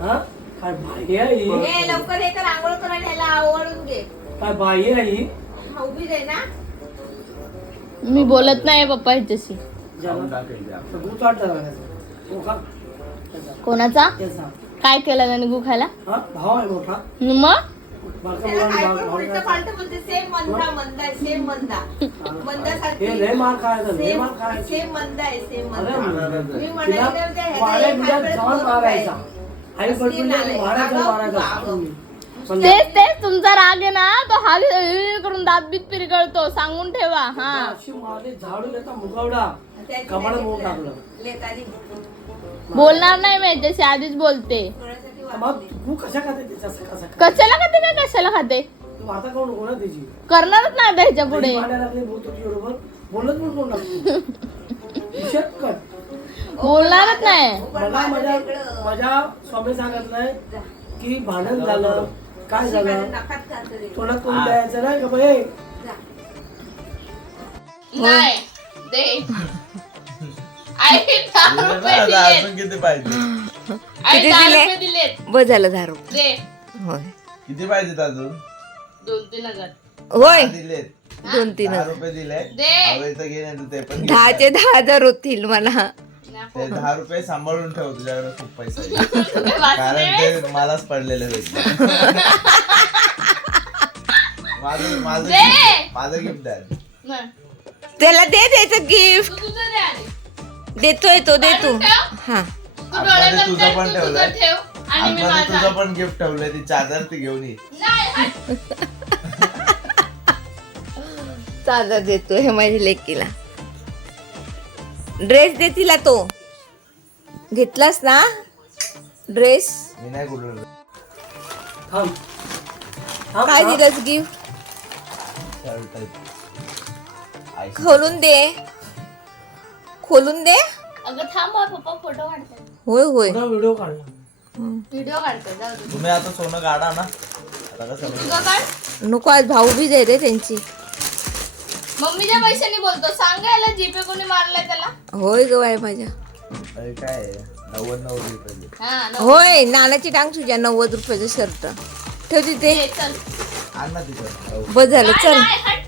हा काय बाई आहे ही? ए लवकर हे कर आंघोळ करायला ह्याला आवळून घे. काय बाई आहे ही? हा उभी दे ना. मी बोलत नाही पप्पा ह्याच्याशी. गु चाट झाला गु खा कोणाचा त्याचा काय केलं त्याने गु खायला हा भाव आहे मोठा मग बारका त्याला काय मुलांना पण भाव उलटं पालटं बोलते. सेम मंदा मंदा आहे, सेम मंदा. मंदासारखी. हे लय मार खायचं लय मार खायचं सेम मंदा आहे, सेम अरे मंदा. मी तिला म्हणाले होते ह्याचा वाड्या एक बिड्यात हात जाऊन वर मारायचा आहे. आई पण म्हणजे वाड्याचा मारायचा पण तेच तेच तुमचा राग आहे ना तो हा करून दात बीत पिरगळतो सांगून ठेवा हा अशी मारली झाडू देता मुगवडा त्याची कमळ नाही मोठ घेतलं. टाकलं लेकानी बोलणार नाही मी ह्याच्याशी आधीच बोलते डोळ्यासाठी मग वापरली. तू कशा खाते त्याच्या कसा कशाला खाते काय कशाला खाते तू आता कोण नको ना त्याची करणारच नाही आता ह्याच्या पुढे पाण्याला लागले बोलतो तुझी बरोबर बोलत पण कोण लागतो शक्कत बोलणारच नाही पण मला माझं वेगळं. माझ्या स्वामी सांगितलंय की भांडण झालं काय झालं नखात घालतं ते. तोंडात कोणी द्यायचं नाही का बाई जा. नाही दे आई 10 रुपये दिलेत. अजून किती पाहिजे आई किती 10 दिले? रुपये दिलेत बस झालं 10 रुपये. दे होय किती पाहिजेत अजून 2-3 हजार होय दिलेत 2-3 10 रुपये दिले दे. हवेचं घे नाही तर ते पण घे. 10चे 10,000 होतील मला. ते 10 रुपये सांभाळून ठेव तुझ्याकडे खूप पैसा आहे. तुम्ही वाचले? कारण ते मलाच पडलेले भेटले माझं दे. gift आहे. माझं गिफ्ट द्या नाही. त्याला दे त्याचं गिफ्ट. तू तुझं दे आधी. देतोय तो देतो. ठेव. हा तू डोळे आतमध्ये बंद तुझं कर, पण तू ठेवलंय. तुझं ठेव आणि मी आतमध्ये माझा. तुझं पण गिफ्ट ठेवलंय ती चादर ती घेऊन ये नाही हट. चादर देतोय माझ्या लेकीला. ड्रेस दे तिला तो. घेतलास ना ड्रेस. मी नाही कुठं थांब थांब काय थांब. दिलंस गिफ्ट. शर्ट आहे. आईशी- खोलून दे खोलून दे. अगं थांब हा, पप्पा फोटो काढतात होय होय पुढं व्हिडिओ काढला व्हिडिओ काढतात जाऊ दे. तुम्ही आता सोनं काढा ना आता कसं तुझं काढ नको आज भाऊ बीज आहे रे त्यांची. मम्मीच्या पैशाने बोलतो सांगायला जीपे कोणी मारलाय त्याला होय ग बाय माझ्या. अरे काय आहे? 90 रुपये हा न- होय नानाची टांग तुझ्या 90 रुपयाचं शर्ट ठेव तिथे. दे, चल आण ना तिथं बस झालं नाही, चल. नाही, हट.